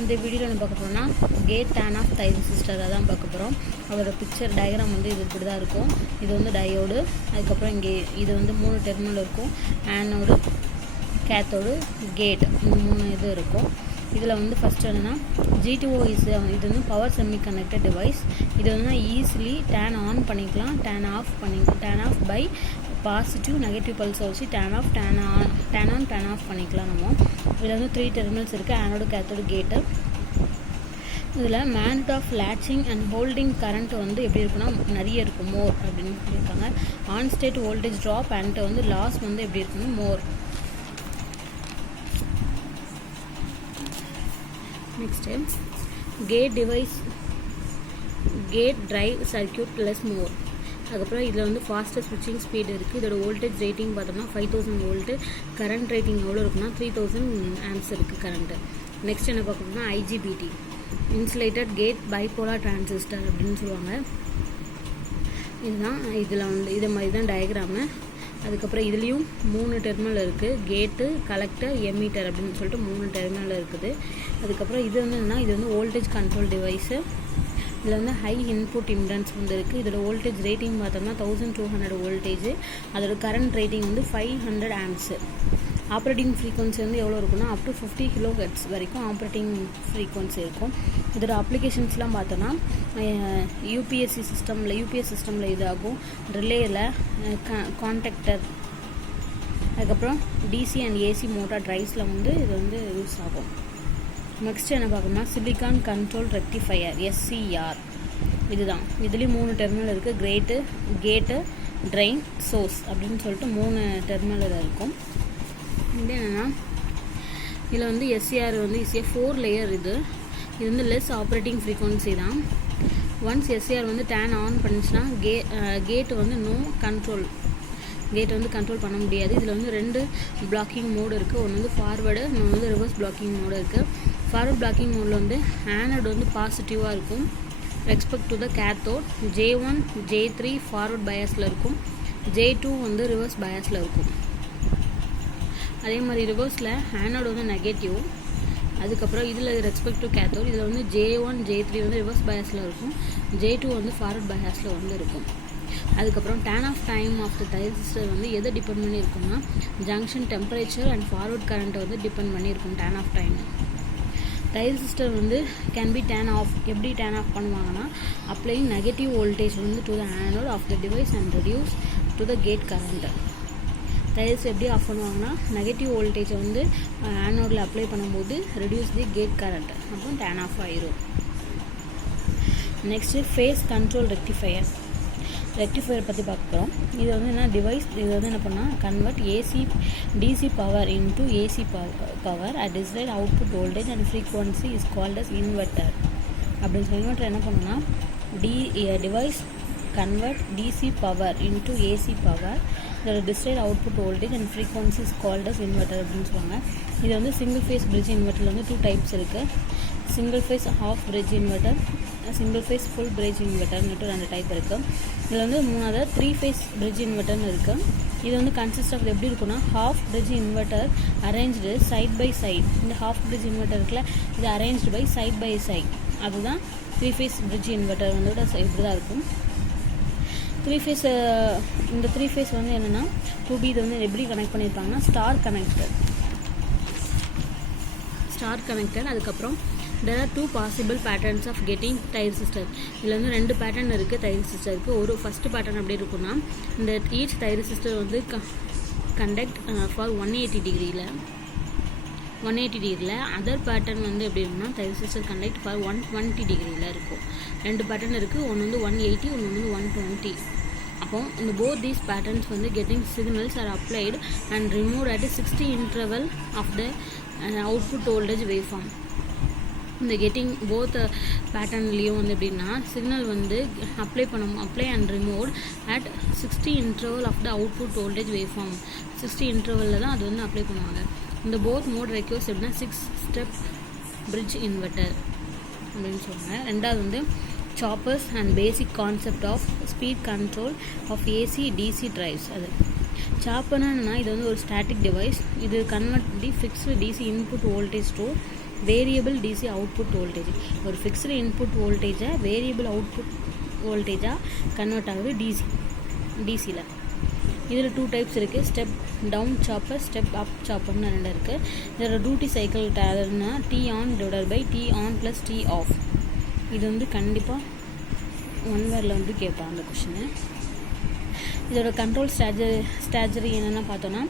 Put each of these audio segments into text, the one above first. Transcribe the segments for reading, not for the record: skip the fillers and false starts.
இந்த வீடியோவில் நம்ம பார்க்க போகிறோம்னா கேட் டேன் ஆஃப் தைரிசிஸ்டரை தான் பார்க்க போகிறோம். அதோட பிக்சர் டயக்ராம் வந்து இது இப்படி தான் இருக்கும். இது வந்து டயோடு, அதுக்கப்புறம் இங்கே இது வந்து 3 டெர்மினல் இருக்கும். ஆனோடு, கேத்தோடு, கேட், இந்த 3 இது இருக்கும். இதில் வந்து ஃபஸ்ட்டு என்னென்னா G2O இது வந்து பவர் செமி கண்டக்டர் டிவைஸ். இது வந்து ஈஸிலி டேன் ஆன் பண்ணிக்கலாம், turn off by positive negative பல்ஸை வச்சு டேன் ஆன் டேன் ஆஃப் பண்ணிக்கலாம் நம்ம. இதில் வந்து 3 டெர்மினல்ஸ் இருக்குது, ஆனோடு, கேத்தோடு, கேட்டு. இதில் magnet of latching and holding current வந்து எப்படி இருக்குன்னா நிறைய இருக்கும், மோர் அப்படின்னு சொல்லியிருக்காங்க. On state voltage drop and வந்து லாஸ் வந்து எப்படி இருக்குன்னா more. Next gate device, gate drive circuit plus more. அதுக்கப்புறம் இதில் வந்து ஃபாஸ்டஸ்ட் ஸ்விட்சிங் ஸ்பீடு இருக்குது. இதோட வோல்டேஜ் ரேட்டிங் பார்த்தோம்னா 5000 வோல்ட்டு. கரண்ட் ரேட்டிங் எவ்வளோ இருக்குன்னா 3000 ஆம்ப்ஸ் இருக்குது கரண்ட்டு. நெக்ஸ்ட் என்ன பார்க்கணும்னா IGBT, insulated gate bipolar transistor அப்படின்னு சொல்லுவாங்க. இதுதான் இதில் வந்து இது மாதிரி தான் டயக்ராமு. அதுக்கப்புறம் இதுலேயும் 3 டெர்மினல் இருக்குது, கேட்டு, கலெக்டர், எமீட்டர் அப்படின்னு சொல்லிட்டு 3 டெர்மினல் இருக்குது. அதுக்கப்புறம் இது வந்து என்னன்னா இது வந்து வோல்டேஜ் கண்ட்ரோல் டிவைஸு. இதில் வந்து ஹை இன்புட் இம்டன்ஸ் வந்து இருக்குது. இதோட வோல்டேஜ் ரேட்டிங் பார்த்தோம்னா 1200 வோல்டேஜ். அதோட கரண்ட் ரேட்டிங் வந்து 500 ஆம்ப்ஸு. ஆப்ரேட்டிங் ஃப்ரீக்வன்சி வந்து எவ்வளோ இருக்குன்னா அப் டு 50 kHz வரைக்கும் ஆப்ரேட்டிங் ஃப்ரீக்வன்சி இருக்கும். இதோட அப்ளிகேஷன்ஸ்லாம் பார்த்தோன்னா யூபிஎஸ் சிஸ்டமில் இதாகும், ரிலேயில், கான்டாக்டர், அதுக்கப்புறம் டிசி அண்ட் ஏசி மோட்டார் ட்ரைவ்ஸில் வந்து இது வந்து யூஸ் ஆகும். நெக்ஸ்ட் என்ன பார்க்கணும்னா சிலிக்கான் கண்ட்ரோல் ரெக்டிஃபையர் SCR. இதுதான் இதுலேயும் 3 டெர்மினல் இருக்குது, கேட்டு, ட்ரெயின், சோர்ஸ் அப்படின்னு சொல்லிட்டு 3 டெர்மினல் இருக்கும். இது என்னென்னா இதில் வந்து SCR வந்து ஈஸியாக 4 லேயர். இது வந்து லெஸ் ஆப்ரேட்டிங் ஃப்ரீக்வன்சி தான். ஒன்ஸ் SCR வந்து டேன் ஆன் பண்ணிச்சுன்னா கேட்டு வந்து கேட்டை வந்து கண்ட்ரோல் பண்ண முடியாது. இதில் வந்து 2 பிளாக்கிங் மோடு இருக்குது. ஒன்று வந்து ஃபார்வேர்டு, இன்னொன்று வந்து ரிவர்ஸ் பிளாக்கிங் மோடு இருக்குது. ஃபார்வர்ட் பிளாக்கிங் மோடில் வந்து ஆனோடு வந்து பாசிட்டிவாக இருக்கும் respect to the cathode. J1, J3 forward பயாஸில் இருக்கும், J2 வந்து ரிவர்ஸ் பயாஸில் இருக்கும். அதே மாதிரி ரிவர்ஸில் ஆனோடு வந்து நெகட்டிவ். அதுக்கப்புறம் இதில் ரெஸ்பெக்ட் டு கேத்தோட் இதில் வந்து J1, J3 வந்து ரிவர்ஸ் பயாஸில் இருக்கும், J2 வந்து ஃபார்வர்ட் பயாஸில் வந்து இருக்கும். அதுக்கப்புறம் turn off time of the thyristor வந்து எதை டிபெண்ட் பண்ணியிருக்குன்னா ஜங்ஷன் டெம்பரேச்சர் அண்ட் ஃபார்வர்ட் கரண்ட்டை வந்து டிபெண்ட் பண்ணியிருக்கும் டேன் ஆஃப் டைம். தைரிசிஸ்டர் வந்து கேன் பி டேன் ஆஃப். எப்படி டேன் ஆஃப் பண்ணுவாங்கன்னா அப்ளைங் நெகட்டிவ் வோல்டேஜ் வந்து to the anode of the device and reduce to the gate current. Thyristor எப்படி off பண்ணுவாங்கன்னா நெகட்டிவ் வோல்டேஜை வந்து ஆனோடில் அப்ளை பண்ணும்போது ரெடியூஸ் தி கேட் கரண்ட், அப்புறம் டேன் ஆஃப் ஆயிரும். நெக்ஸ்ட்டு ஃபேஸ் கண்ட்ரோல் ரெக்டிஃபையர் பற்றி பார்க்குறோம். இது வந்து என்ன டிவைஸ், இது வந்து என்ன பண்ணால் convert DC power into AC power at desired output voltage and frequency is called as inverter அப்படின்னு சொல்லி இன்வெர்ட்டர் என்ன பண்ணுன்னா device convert DC power into AC power இதோட desired output voltage and frequency is called as inverter அப்படின்னு சொல்லுவாங்க. இது வந்து single phase bridge இன்வெர்ட்டரில் வந்து 2 டைப்ஸ் இருக்குது. Single phase half bridge inverter, single phase full bridge இன்வெர்ட்டர்னு 2 டைப் இருக்குது. இதில் வந்து 3 ஃபேஸ் பிரிட்ஜ் இன்வெர்ட்டர்னு இருக்குது. இது வந்து கன்சிஸ்ட் ஆஃப் எப்படி இருக்குன்னா half bridge inverter arranged side by side. இந்த ஹாஃப் பிரிட்ஜ் இன்வெர்ட்டருக்குள்ள இது arranged by side by side. அதுதான் 3 ஃபேஸ் பிரிட்ஜ் இன்வெர்ட்டர் வந்து இப்படி தான் இருக்கும். 3 ஃபேஸ் இந்த 3 ஃபேஸ் வந்து என்னென்னா 2B இது வந்து எப்படி கனெக்ட் பண்ணியிருப்பாங்கன்னா ஸ்டார் கனெக்டட். அதுக்கப்புறம் there are 2 possible patterns of getting தைரிசிஸ்டர். இதில் வந்து 2 பேட்டர்ன் இருக்குது தைரிசிஸ்டருக்கு. ஒரு ஃபஸ்ட்டு பேட்டர்ன் அப்படி இருக்குன்னா இந்த ஈச் தைரிசிஸ்டர் வந்து கண்டக்ட் ஃபார் 180 டிகிரியில். அதர் பேட்டர்ன் வந்து எப்படி இருக்குன்னா தைரிசிஸ்டர் கண்டக்ட் ஃபார் 120 டிகிரியில் இருக்கும். 2 பேட்டர்ன் இருக்குது, ஒன்று வந்து 180, ஒன்று வந்து 120. அப்போ இந்த போத் தீஸ் பேட்டர்ன்ஸ் வந்து getting signals are applied and remove at 60 interval of the output voltage wave form. இந்த கெட்டிங் போத் பேட்டர்ன்லேயும் வந்து எப்படின்னா சிக்னல் வந்து apply and remove at 60 interval of the output voltage wave form. 60 இன்டர்வலில் தான் அது வந்து அப்ளை பண்ணுவாங்க. இந்த போத் மோட் ரெக்யூர்ஸ் எப்படின்னா 6 ஸ்டெப் பிரிட்ஜ் இன்வெர்ட்டர் அப்படின்னு சொல்லுவாங்க. ரெண்டாவது வந்து choppers and basic concept of speed control of AC DC drives. அது சாப்பர்னா இது வந்து ஒரு ஸ்டாட்டிக் டிவைஸ். இது convert the fixed DC input voltage to variable DC output voltage. ஒரு ஃபிக்ஸ்டு இன்புட் வோல்டேஜை வேரியபிள் அவுட்புட் வோல்டேஜாக கன்வெர்ட் ஆகுது டிசியில். இதில் 2 டைப்ஸ் இருக்குது. Step down chopper, step up சாப்பர்னு 2 இருக்குது. இதோட டியூட்டி சைக்கிள் டேர்னா T on divided by T on plus T off. இது வந்து கண்டிப்பாக 1 வேர்டில் வந்து கேட்பான் அந்த கொஷினு. இதோட கண்ட்ரோல் ஸ்ட்ராட்டஜி என்னென்னா பார்த்தோன்னா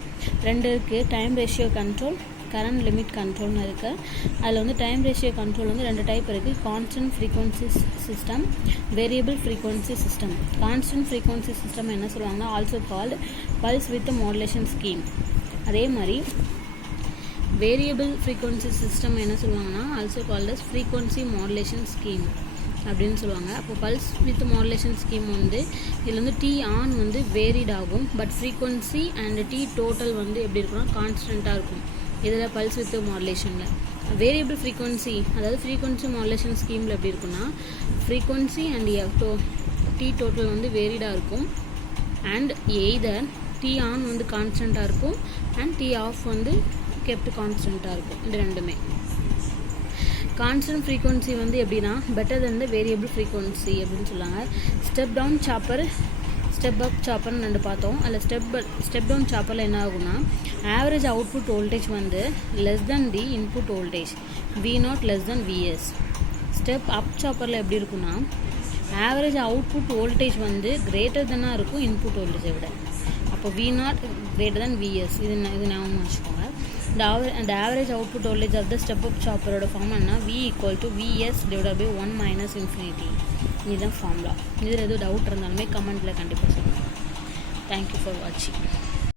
2 இருக்குது. Time ratio control, current limit கண்ட்ரோல்னு இருக்குது. அதில் வந்து டைம் ரேஷியோ கண்ட்ரோல் வந்து 2 டைப் இருக்குது. Constant frequency system, variable frequency system. Constant frequency system என்ன சொல்லுவாங்கன்னா also called pulse width modulation scheme. அதே மாதிரி வேரியபிள் ஃப்ரீக்வன்சி சிஸ்டம் என்ன சொல்லுவாங்கன்னா also called frequency modulation scheme அப்படின்னு சொல்லுவாங்க. அப்போ பல்ஸ் வித் மாடுலேஷன் ஸ்கீம் வந்து இதில் வந்து டி ஆன் வந்து வேரிட் ஆகும், but frequency and T total வந்து எப்படி இருக்குன்னா கான்ஸ்டண்ட்டாக இருக்கும் இதில் பல்ஸ் வித் மாடுலேஷனில். வேரியபிள் ஃப்ரீக்வன்சி அதாவது ஃப்ரீக்வன்சி மாடுலேஷன் ஸ்கீமில் எப்படி இருக்குன்னா ஃப்ரீக்வன்சி அண்ட் டி டோட்டல் வந்து வேரிடாக இருக்கும் அண்ட் எய்தர் டி ஆன் வந்து கான்ஸ்டண்ட்டாக இருக்கும் அண்ட் டி ஆஃப் வந்து கெப்ட் கான்ஸ்டண்ட்டாக இருக்கும். இது ரெண்டுமே. கான்ஸ்டன்ட் ஃப்ரீக்வன்சி வந்து எப்படின்னா better than the variable frequency அப்படின்னு சொல்லுவாங்க. Step down chopper, step up சாப்பர்னு 2 பார்த்தோம். அதில் ஸ்டெப் டவுன் சாப்பரில் என்ன ஆகும்னா ஆவரேஜ் அவுட்புட் வோல்டேஜ் வந்து less than the input voltage, V0 less than Vs. Step up சாப்பரில் எப்படி இருக்குன்னா ஆவரேஜ் அவுட்புட் வோல்டேஜ் வந்து கிரேட்டர் தென்னாக இருக்கும் இன்புட் வோல்டேஜை விட. அப்போ V0 கிரேட்டர் தென் Vs. இது ஞாபகம் வச்சுக்கோங்க. the average output voltage of the step up chopper ஓட ஃபார்ம் என்ன V equal to Vs divided by 1 minus infinity. இதுதான் ஃபார்முலா. இதில் எதுவும் டவுட் இருந்தாலுமே கமெண்ட்டில் கண்டிப்பாக சொல்லுங்கள். தேங்க்யூ ஃபார் வாட்சிங்.